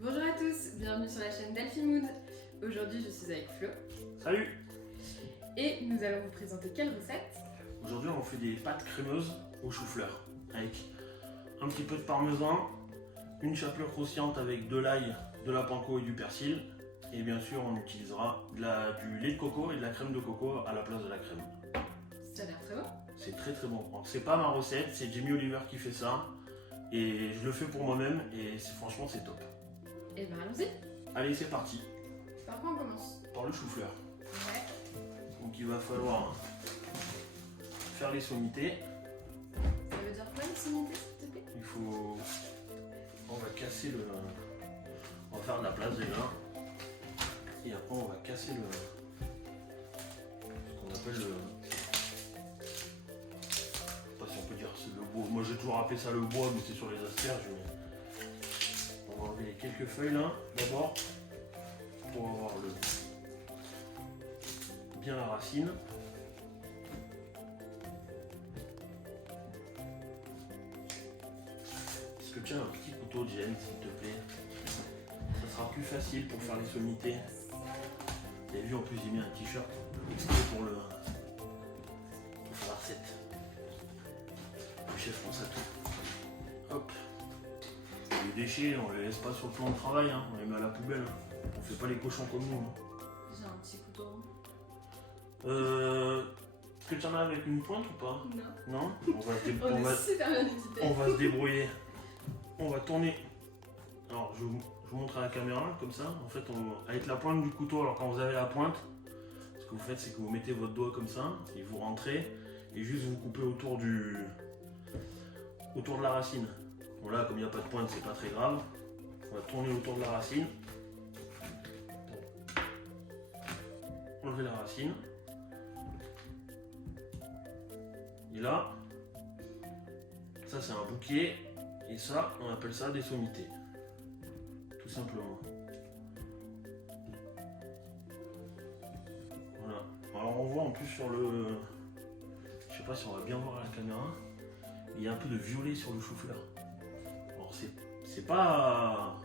Bonjour à tous, bienvenue sur la chaîne Delphine Mood. Aujourd'hui je suis avec Flo Salut! et nous allons vous présenter quelle recette? Aujourd'hui on fait des pâtes crémeuses au chou-fleur avec un petit peu de parmesan, une chapelure croustillante avec de l'ail, de la panko et du persil, et bien sûr on utilisera du lait de coco et de la crème de coco à la place de la crème. Ça a l'air très bon. C'est très très bon. C'est pas ma recette, c'est Jamie Oliver qui fait ça et je le fais pour moi-même et franchement c'est top. Et ben allons-y. Allez, c'est parti. Par quoi on commence? Par le chou-fleur. Ouais. Donc il va falloir faire les sommités. Ça veut dire quoi les sommités s'il te plaît? Il faut... On va casser le... On va faire de la place déjà. Et après on va casser ce qu'on appelle le... Je sais pas si on peut dire c'est le bois. Moi j'ai toujours appelé ça le bois, mais c'est sur les asperges. On va enlever quelques feuilles là, d'abord. Pour avoir bien la racine. Est-ce que tu as un petit couteau de gêne s'il te plaît? Ça sera plus facile pour faire les sommités. Vous avez vu en plus j'ai mis un t-shirt exprès pour faire la recette. Le chef pense à tout. Hop. Les déchets on les laisse pas sur le plan de travail, hein. On les met à la poubelle. Hein. On fait pas les cochons comme nous. Hein. J'ai un petit couteau. Est-ce que tu en as avec une pointe ou pas? Non. Non. On va On est super bien équipés. on va se débrouiller. On va tourner. Alors je vous montre à la caméra comme ça. En fait avec la pointe du couteau, alors quand vous avez la pointe, ce que vous faites c'est que vous mettez votre doigt comme ça et vous rentrez et juste vous coupez autour de la racine. Bon là comme il n'y a pas de pointe c'est pas très grave. On va tourner autour de la racine. Enlever la racine. Et là, ça c'est un bouquet. Et ça, on appelle ça des sommités. Tout simplement. Voilà. Alors on voit en plus sur le... Je sais pas si on va bien voir à la caméra. Il y a un peu de violet sur le chou-fleur. Alors c'est pas...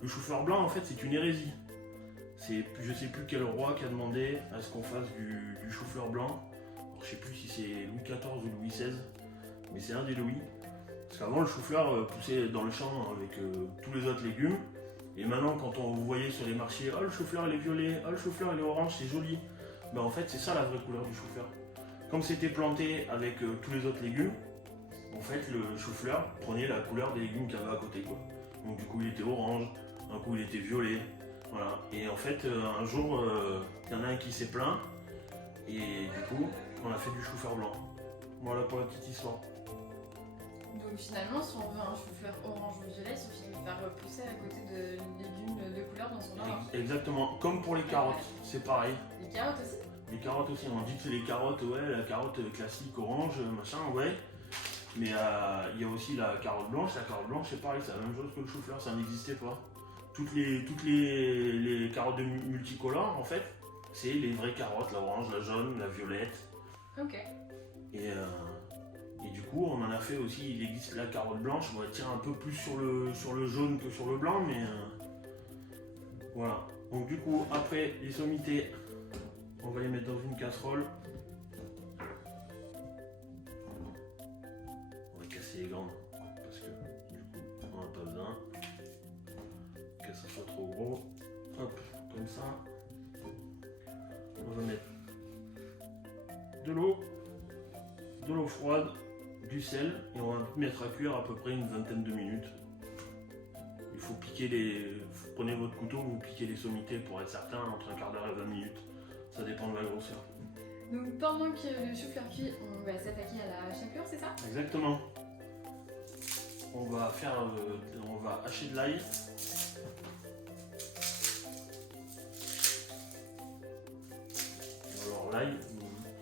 Le chou-fleur blanc en fait c'est une hérésie. Je sais plus quel roi qui a demandé à ce qu'on fasse du chou-fleur blanc. Alors, je sais plus si c'est Louis XIV ou Louis XVI. Mais c'est un des Louis. Parce qu'avant le chou-fleur poussait dans le champ avec tous les autres légumes. Et maintenant quand vous voyez sur les marchés, oh le chou-fleur il est violet, oh le chou-fleur il est orange, c'est joli. Ben en fait c'est ça la vraie couleur du chou-fleur. Comme c'était planté avec tous les autres légumes, en fait le chou-fleur prenait la couleur des légumes qu'il y avait à côté quoi. Donc du coup il était orange, un coup il était violet, voilà. Et en fait un jour il y en a un qui s'est plaint et du coup on a fait du chou-fleur blanc. Voilà pour la petite histoire. Donc finalement si on veut un chou-fleur orange ou violet, il suffit de le faire pousser à côté de légumes de couleur dans son jardin. Exactement, comme pour les carottes, c'est pareil. Les carottes aussi? Les carottes aussi, on dit que c'est les carottes, ouais, la carotte classique orange, machin, ouais. Mais il y a aussi la carotte blanche c'est pareil, c'est la même chose que le chou-fleur, ça n'existait pas. Toutes les carottes multicolores, en fait, c'est les vraies carottes, la orange, la jaune, la violette. Ok. Et du coup, on en a fait aussi, il existe la carotte blanche, on va tirer un peu plus sur le jaune que sur le blanc, mais voilà. Donc du coup, après les sommités, on va les mettre dans une casserole. On va casser les glandes, parce que du coup, on n'a pas besoin que ça soit trop gros. Hop, comme ça. On va mettre de l'eau froide, du sel et on va mettre à cuire à peu près une vingtaine de minutes. Il faut piquer vous prenez votre couteau, vous piquez les sommités pour être certain entre un quart d'heure et 20 minutes. Ça dépend de la grosseur. Donc pendant que le chou-fleur cuit, on va s'attaquer à la chapelure, c'est ça? Exactement. On va hacher de l'ail. Alors l'ail,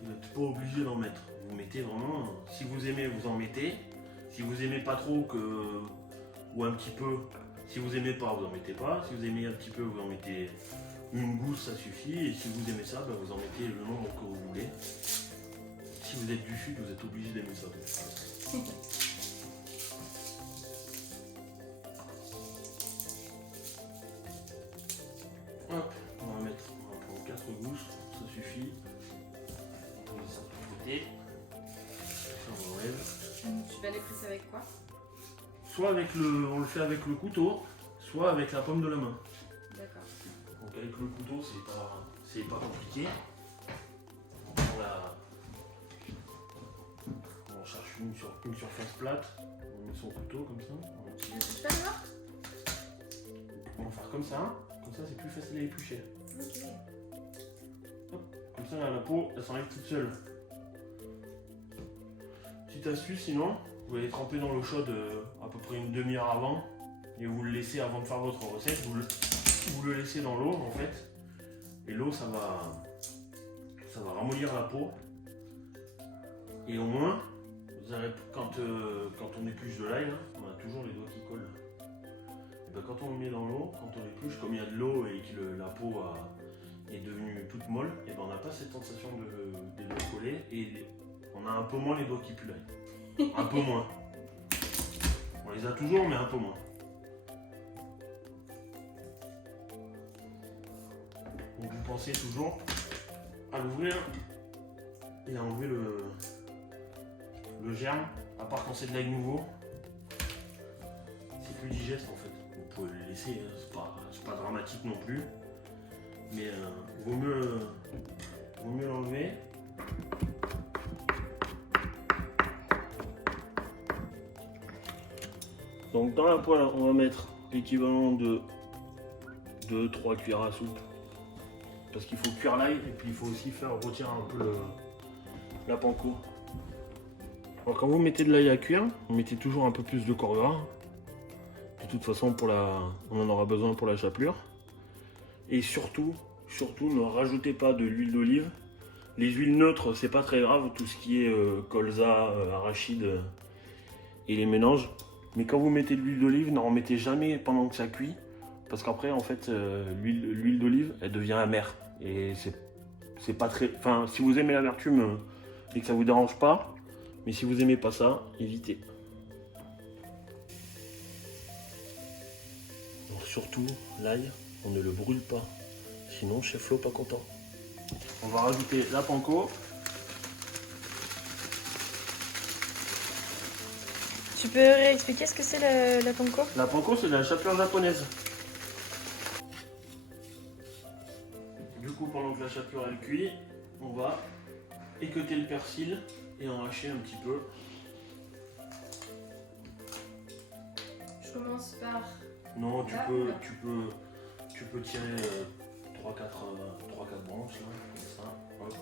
vous n'êtes pas obligé d'en mettre. Vous mettez vraiment, si vous aimez, vous en mettez. Si vous aimez pas trop ou un petit peu, si vous aimez pas, vous en mettez pas. Si vous aimez un petit peu, vous en mettez une gousse, ça suffit. Et si vous aimez ça, vous en mettez le nombre que vous voulez. Si vous êtes du sud, vous êtes obligé d'aimer ça. allez presser avec quoi? Soit on le fait avec le couteau, soit avec la paume de la main. D'accord. Donc avec le couteau, c'est pas compliqué. On prend on cherche une surface plate, on met son couteau comme ça. Tu ne touches pas le noir? On va faire comme ça c'est plus facile à éplucher. Ok. Comme ça la peau, elle s'enlève toute seule. Petite astuce sinon, vous allez tremper dans l'eau chaude à peu près une demi-heure avant et vous le laissez avant de faire votre recette, vous le laissez dans l'eau en fait et l'eau ça va ramollir la peau et au moins vous avez, quand on épluche de l'ail, on a toujours les doigts qui collent. Et ben, quand on le met dans l'eau, quand on l'épluche, comme il y a de l'eau et que la peau est devenue toute molle, et ben on n'a pas cette sensation des doigts collés et on a un peu moins les doigts qui puent l'ail. Un peu moins. On les a toujours mais un peu moins. Donc vous pensez toujours à l'ouvrir et à enlever le germe, à part quand c'est de l'ail nouveau. C'est plus digeste en fait. Vous pouvez le laisser, c'est pas dramatique non plus. Mais vaut mieux l'enlever. Donc dans la poêle, on va mettre l'équivalent de 2-3 cuillères à soupe. Parce qu'il faut cuire l'ail et puis il faut aussi faire rôtir un peu la panko. Alors quand vous mettez de l'ail à cuire, vous mettez toujours un peu plus de coriandre. De toute façon, on en aura besoin pour la chapelure. Et surtout, ne rajoutez pas de l'huile d'olive. Les huiles neutres, c'est pas très grave, tout ce qui est colza, arachide et les mélanges. Mais quand vous mettez de l'huile d'olive, n'en remettez jamais pendant que ça cuit. Parce qu'après, en fait, l'huile d'olive, elle devient amère. Et c'est pas très... Enfin, si vous aimez l'amertume et que ça vous dérange pas, mais si vous aimez pas ça, évitez. Alors surtout, l'ail, on ne le brûle pas. Sinon, chef Flo pas content. On va rajouter la panko. Tu peux réexpliquer ce que c'est la panko? La panko, c'est de la chapelure japonaise. Du coup, pendant que la chapelure elle cuit, on va équeuter le persil et en hacher un petit peu. Je commence par... Non, tu Ah, peux tirer 3-4 branches là, comme ça. Hop.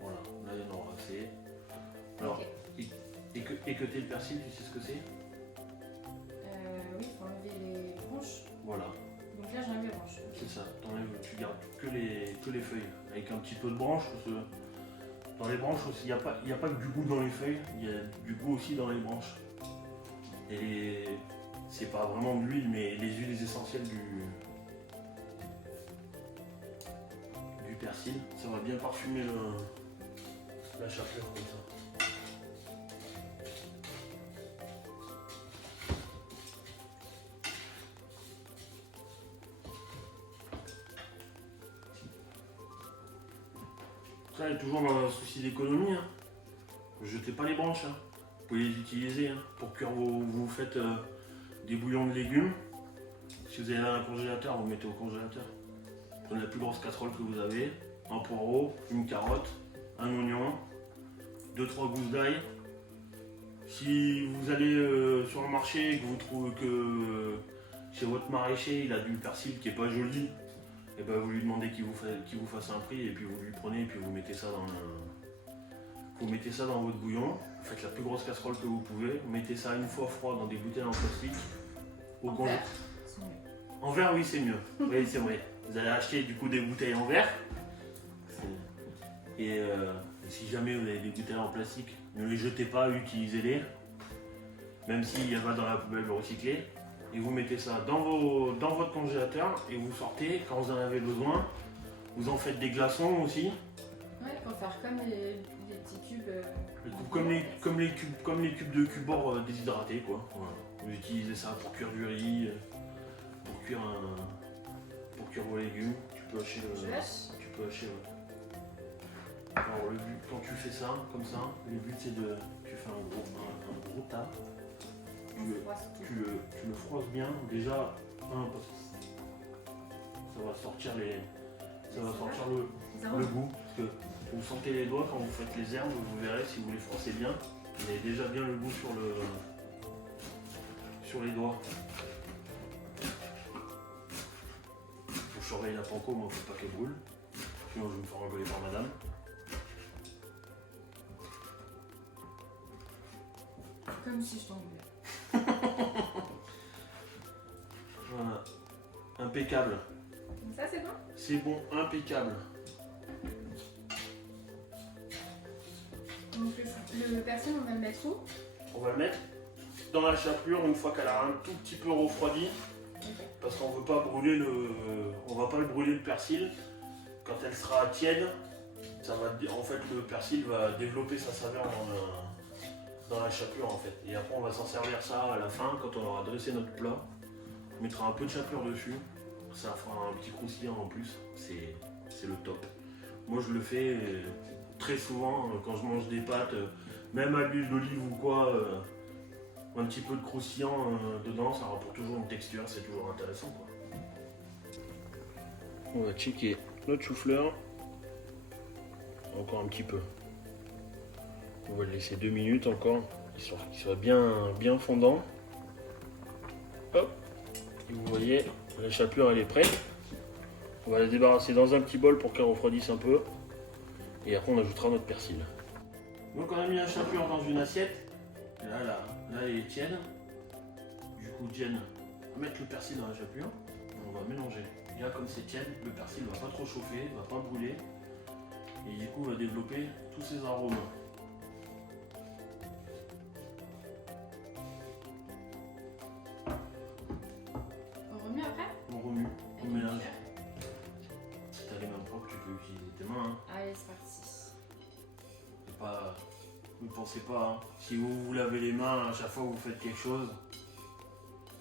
Voilà, là il y en aura assez. Alors, Ok. équeuter le persil, tu sais ce que c'est? Oui, il faut enlever les branches. Voilà, Donc là, j'enlève les branches. Ok. c'est ça. Tu gardes que les feuilles, avec un petit peu de branches. Parce que dans les branches aussi, il n'y a pas que du goût dans les feuilles, il y a du goût aussi dans les branches. Et c'est pas vraiment de l'huile, mais les huiles essentielles du persil, ça va bien parfumer la chapelure comme ça. Ça, il y a toujours un souci d'économie. Ne jetez pas les branches. Vous pouvez les utiliser pour cuire vous faites des bouillons de légumes. Si vous avez un congélateur, vous mettez au congélateur. Prenez la plus grosse casserole que vous avez, un poireau, une carotte, un oignon, 2-3 gousses d'ail. Si vous allez sur le marché et que vous trouvez que chez votre maraîcher il a du persil qui est pas joli, et ben vous lui demandez qu'il vous fasse un prix et puis vous lui prenez et puis vous mettez ça dans votre bouillon. Vous faites la plus grosse casserole que vous pouvez, vous mettez ça une fois froid dans des bouteilles en plastique au congélateur. En verre, oui, c'est mieux. Oui, c'est vrai. Vous allez acheter du coup des bouteilles en verre. Et si jamais vous avez des bouteilles en plastique, ne les jetez pas, utilisez-les. Même s'il n'y a pas dans la poubelle recyclée. Et vous mettez ça dans votre congélateur et vous sortez quand vous en avez besoin. Vous en faites des glaçons aussi. Ouais, pour faire comme les petits cubes. Comme les cubes de cubord déshydratés quoi. Voilà. Vous utilisez ça pour cuire du riz, pour cuire vos légumes. Tu peux hacher Je lâche. Tu peux hacher. Ouais. Alors le but, quand tu fais ça, comme ça, le but c'est de... Tu fais un gros tas. Tu le froisses bien. Déjà, parce que ça va sortir le goût. Parce que vous sentez les doigts quand vous faites les herbes, vous verrez si vous les froissez bien. Vous avez déjà bien le goût sur les doigts. Faut surveiller la panko, mais faut pas qu'elle brûle. Sinon je vais me faire engueuler par madame. Comme si je t'engueulais. Voilà. Impeccable. Ça c'est bon? C'est bon, impeccable. Donc le persil, on va le mettre où? On va le mettre dans la chapelure une fois qu'elle a un tout petit peu refroidi. Okay. Parce qu'on veut pas brûler on va pas le brûler le persil. Quand elle sera tiède, en fait le persil va développer sa saveur dans la chapelure en fait. Et après on va s'en servir ça à la fin quand on aura dressé notre plat. On mettra un peu de chapelure dessus. Ça fera un petit croustillant en plus. C'est le top. Moi je le fais très souvent quand je mange des pâtes, même à l'huile d'olive ou quoi. Un petit peu de croustillant dedans, ça rapporte toujours une texture, c'est toujours intéressant quoi. On va checker notre chou-fleur. Encore un petit peu. On va le laisser 2 minutes encore, histoire qu'il soit bien fondant. Hop. Et vous voyez, la chapelure elle est prête. On va la débarrasser dans un petit bol pour qu'elle refroidisse un peu. Et après on ajoutera notre persil. Donc on a mis la chapelure dans une assiette. Là elle est tiède. Du coup Jen va mettre le persil dans la chapelure. On va mélanger. Et là comme c'est tiède, le persil ne va pas trop chauffer, ne va pas brûler. Et du coup on va développer tous ces arômes. On remue après? On remue, on mélange. Si tu as les mains propres, tu peux utiliser tes mains. Hein. Allez, c'est parti. Ne pensez pas, hein. Si vous vous lavez les mains à chaque fois que vous faites quelque chose,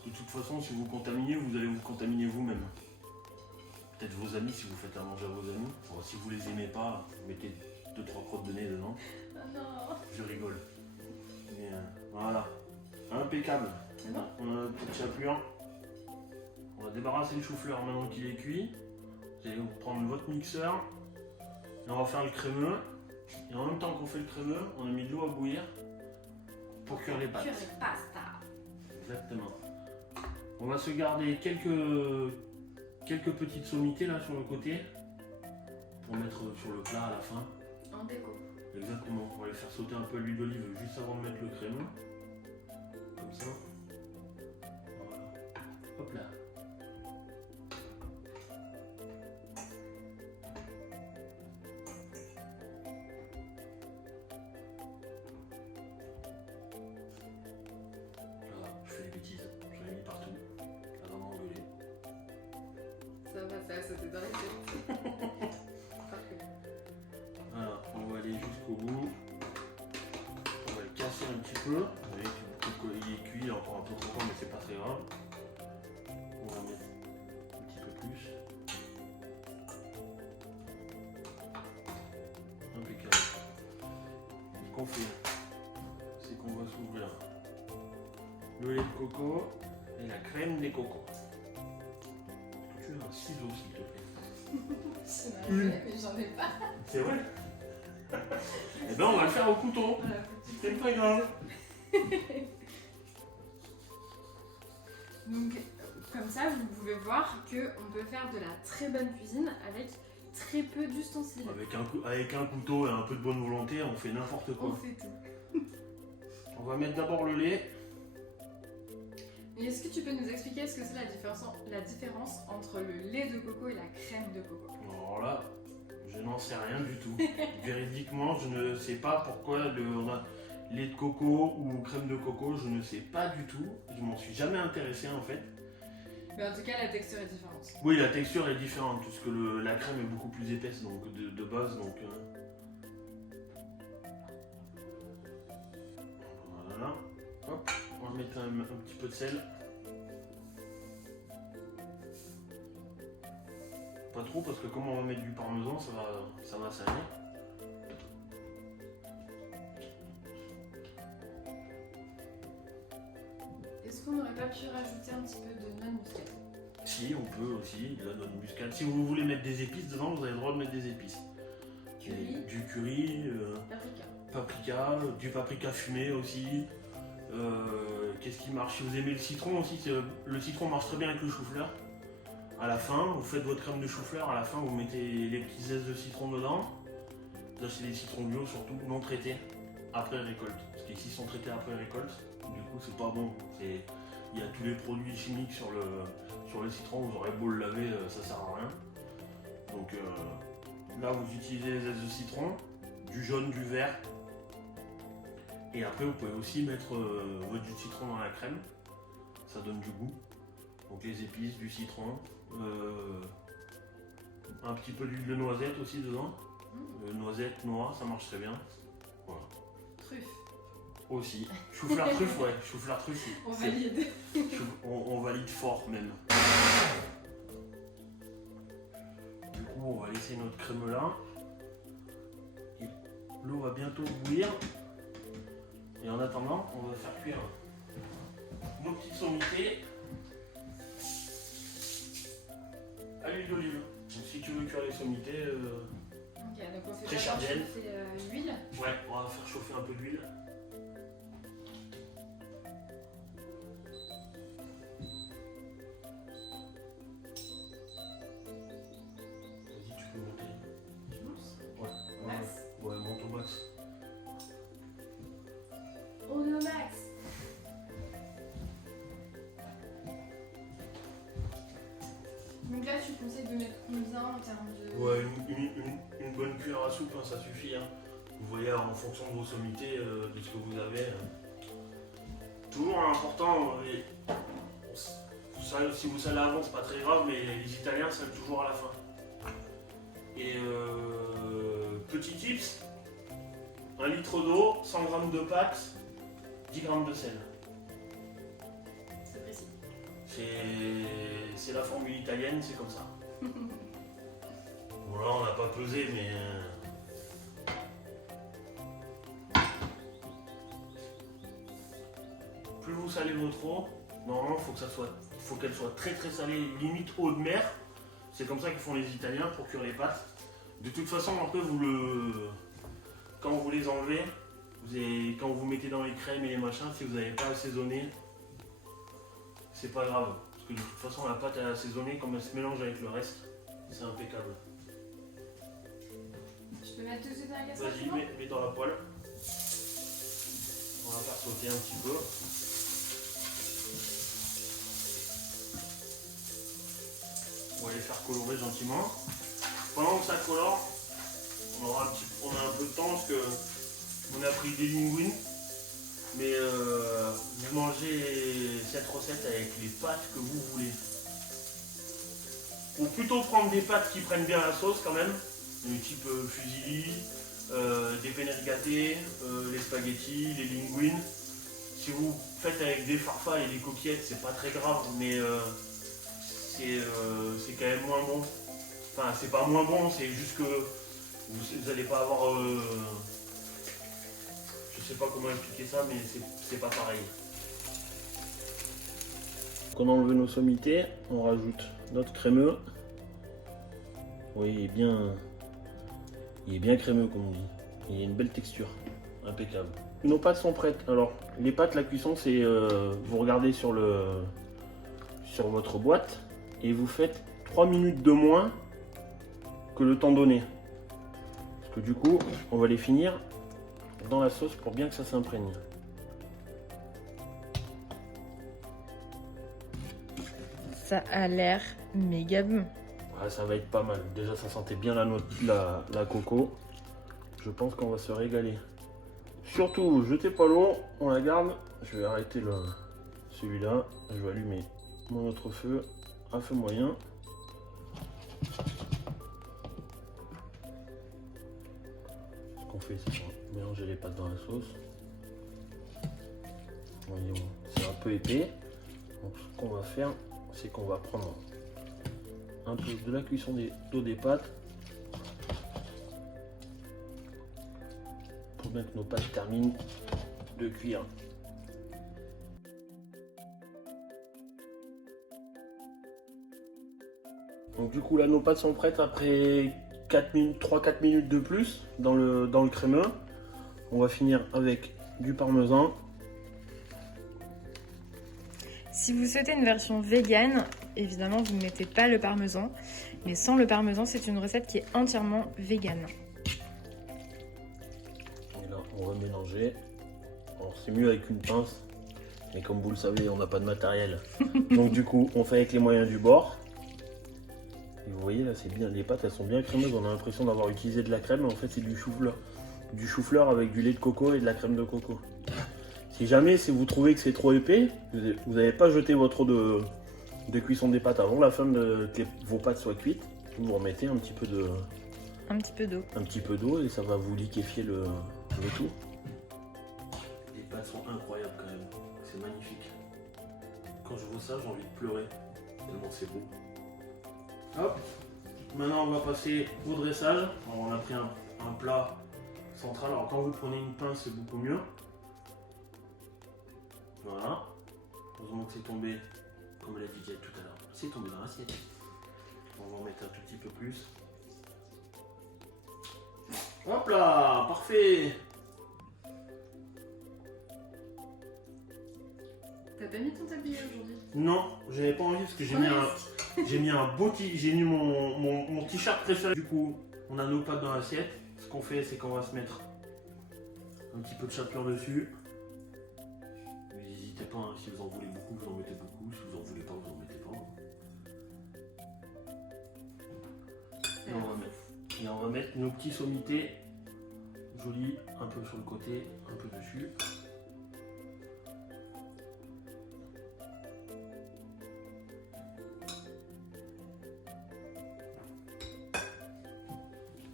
de toute façon, si vous contaminez, vous allez vous contaminer vous-même. Peut-être vos amis si vous faites à manger à vos amis. Bon, si vous les aimez pas, vous mettez 2-3 crottes de nez dedans. Oh non. Je rigole. Mais voilà, impeccable. C'est bon? On a notre petite chapelure. On va débarrasser le chou-fleur maintenant qu'il est cuit. Vous allez prendre votre mixeur et on va faire le crémeux. Et en même temps qu'on fait le crémeux, on a mis de l'eau à bouillir pour cuire les pâtes. Cuire les pasta. Exactement. On va se garder quelques petites sommités là sur le côté pour mettre sur le plat à la fin. En déco. Exactement. On va les faire sauter un peu à l'huile d'olive juste avant de mettre le crémeux. Comme ça. Voilà. Hop là. Ça va, ça a sauté dans les têtes. Parfait. Voilà, on va aller jusqu'au bout. On va le casser un petit peu. Vous voyez qu'il est cuit, il est encore un peu croquant, mais c'est pas très grave. On va mettre un petit peu plus. Impeccable. Ce qu'on fait, c'est qu'on va s'ouvrir le lait de coco et la crème des cocos. Tu veux un ciseau s'il te plaît? Mais j'en ai pas. C'est vrai? Eh ben on va le faire au couteau. Voilà, C'est pas grave. Donc, comme ça, vous pouvez voir qu'on peut faire de la très bonne cuisine avec très peu d'ustensiles. Avec un couteau et un peu de bonne volonté, on fait n'importe quoi. On fait tout. On va mettre d'abord le lait. Et est-ce que tu peux nous expliquer ce que c'est la différence entre le lait de coco et la crème de coco? Alors là, je n'en sais rien du tout. Véridiquement, je ne sais pas pourquoi on a lait de coco ou crème de coco, je ne sais pas du tout. Je m'en suis jamais intéressé en fait. Mais en tout cas, la texture est différente. Oui, la texture est différente puisque la crème est beaucoup plus épaisse donc de base. Donc, voilà. Hop, on va mettre un petit peu de sel. Pas trop parce que comme on va mettre du parmesan, ça va saler. qu'on n'aurait pas pu rajouter un petit peu de noix de muscade? Si, on peut aussi, de la noix de muscade. Si vous voulez mettre des épices dedans, vous avez le droit de mettre des épices. Curry, Du curry, paprika. du paprika fumé aussi. Qu'est-ce qui marche? Si vous aimez le citron aussi, le citron marche très bien avec le chou-fleur. À la fin, vous faites votre crème de chou-fleur, à la fin vous mettez les petits zestes de citron dedans. Là c'est des citrons bio surtout, non traités, après récolte. Parce qu'ici ils sont traités après récolte, du coup c'est pas bon. Il y a tous les produits chimiques sur le citron, vous aurez beau le laver, ça sert à rien. Donc là vous utilisez les zestes de citron, du jaune, du vert. Et après vous pouvez aussi mettre votre jus de citron dans la crème, ça donne du goût. Donc les épices, du citron, un petit peu d'huile de noisette aussi dedans. Noisette, noix, ça marche très bien. Voilà. Truffe. Aussi. Chou-fleur truffe, ouais. Chou-fleur truffe. On valide. On valide fort même. Du coup, on va laisser notre crème là. Et l'eau va bientôt bouillir. Et en attendant, on va faire cuire nos petites sommités à l'huile d'olive. Donc si tu veux cuire les sommités, Ok, donc on fait Très d'abord chargée. chauffer l'huile. ouais, on va faire chauffer un peu d'huile. Vas-y, tu peux monter. Je pense. Ouais, Max. ouais, monte au max. On est au max. Donc là, tu conseilles de mettre combien en termes de... Ouais, une bonne cuillère à soupe, hein, ça suffit. Hein. Vous voyez, en fonction de vos sommités, de ce que vous avez. Toujours important, si vous salez avant, c'est pas très grave, mais les Italiens salent toujours à la fin. Et petit tips, 1 litre d'eau, 100 g de pâte, 10 g de sel. C'est précis. C'est la formule italienne, c'est comme ça. Bon là on n'a pas pesé mais... Plus vous salez votre eau, normalement faut qu'elle soit très très salée, limite eau de mer. C'est comme ça qu'ils font les Italiens pour cuire les pâtes. De toute façon après quand vous les enlevez, quand vous mettez dans les crèmes et les machins, si vous n'avez pas assaisonné, c'est pas grave. Parce que de toute façon la pâte est assaisonnée, comme elle se mélange avec le reste, c'est impeccable. Je peux mettre tout de suite dans la casserole? Vas-y, mets dans la poêle. On va faire sauter un petit peu. On va les faire colorer gentiment. Pendant que ça colore, on a un peu de temps parce que on a pris des linguines. Mais vous mangez cette recette avec les pâtes que vous voulez. Ou plutôt prendre des pâtes qui prennent bien la sauce quand même, du type fusilli, des penne rigate, les spaghettis, les linguines. Si vous faites avec des farfales et des coquillettes, c'est pas très grave, mais c'est quand même moins bon. Enfin, c'est pas moins bon, c'est juste que vous n'allez pas avoir... je sais pas comment expliquer ça, mais c'est pas pareil. Quand on enlève nos sommités, on rajoute notre crémeux. Oui, il est bien crémeux comme on dit. Il a une belle texture, impeccable. Nos pâtes sont prêtes. Alors, les pâtes, la cuisson, c'est vous regardez sur votre boîte et vous faites 3 minutes de moins que le temps donné. Parce que du coup, on va les finir dans la sauce pour bien que ça s'imprègne. Ça a l'air méga bon. Ouais, ça va être pas mal. Déjà, ça sentait bien la coco. Je pense qu'on va se régaler. Surtout, jetez pas l'eau, on la garde. Je vais arrêter celui-là. Je vais allumer mon autre feu à feu moyen. Ce qu'on fait, c'est mélanger les pâtes dans la sauce. Voyez, c'est un peu épais. Donc, ce qu'on va faire, c'est qu'on va prendre un peu de la cuisson d'eau des pâtes pour bien que nos pâtes terminent de cuire. Donc du coup là nos pâtes sont prêtes après 3-4 minutes de plus dans le crémeux. On va finir avec du parmesan. Si vous souhaitez une version végane, évidemment vous ne mettez pas le parmesan. Mais sans le parmesan, c'est une recette qui est entièrement végane. Et là on va mélanger. Alors c'est mieux avec une pince. Mais comme vous le savez, on n'a pas de matériel. Donc du coup on fait avec les moyens du bord. Et vous voyez là, c'est bien, les pâtes elles sont bien crémeuses, on a l'impression d'avoir utilisé de la crème, mais en fait c'est du chou-fleur. Du chou-fleur avec du lait de coco et de la crème de coco. Si jamais si vous trouvez que c'est trop épais, vous n'avez pas jeté votre eau de cuisson des pâtes avant la fin que vos pâtes soient cuites, vous remettez un petit peu d'eau. Un petit peu d'eau Et ça va vous liquéfier le tout. Les pâtes sont incroyables quand même, c'est magnifique. Quand je vois ça, j'ai envie de pleurer, tellement c'est beau. Hop, maintenant on va passer au dressage. Alors, on a pris un plat central. Alors quand vous prenez une pince, c'est beaucoup mieux. Voilà. Heureusement que c'est tombé, comme l'a dit Jade tout à l'heure, c'est tombé dans l'assiette. On va en mettre un tout petit peu plus. Hop là, parfait. T'as pas mis ton tablier aujourd'hui? Non, j'avais pas envie parce que j'ai mis mon t-shirt préféré. Du coup, on a nos pâtes dans l'assiette. Ce qu'on fait, c'est qu'on va se mettre un petit peu de chapelure dessus. N'hésitez pas, hein, si vous en voulez beaucoup, vous en mettez beaucoup. Si vous en voulez pas, vous en mettez pas. Et on va mettre nos petits sommités jolis, un peu sur le côté, un peu dessus.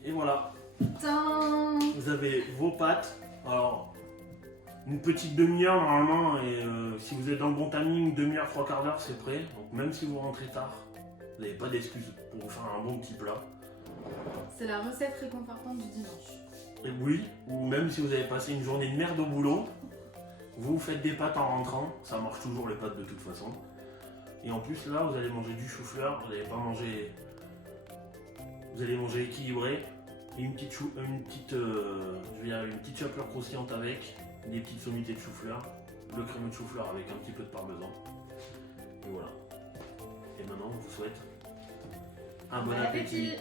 Et voilà. Putain. Vous avez vos pâtes. Alors, une petite demi-heure normalement. Et si vous êtes dans le bon timing, demi-heure, trois quarts d'heure, c'est prêt. Donc même si vous rentrez tard, vous n'avez pas d'excuses pour vous faire un bon petit plat. C'est la recette réconfortante du dimanche. Et oui, ou même si vous avez passé une journée de merde au boulot, vous faites des pâtes en rentrant. Ça marche toujours les pâtes de toute façon. Et en plus là, vous allez manger du chou-fleur. Vous n'allez pas manger... Vous allez manger équilibré. Et une petite chapelure croustillante avec, des petites sommités de chou-fleur, le crémeux de chou-fleur avec un petit peu de parmesan. Et voilà. Et maintenant, on vous souhaite un bon appétit.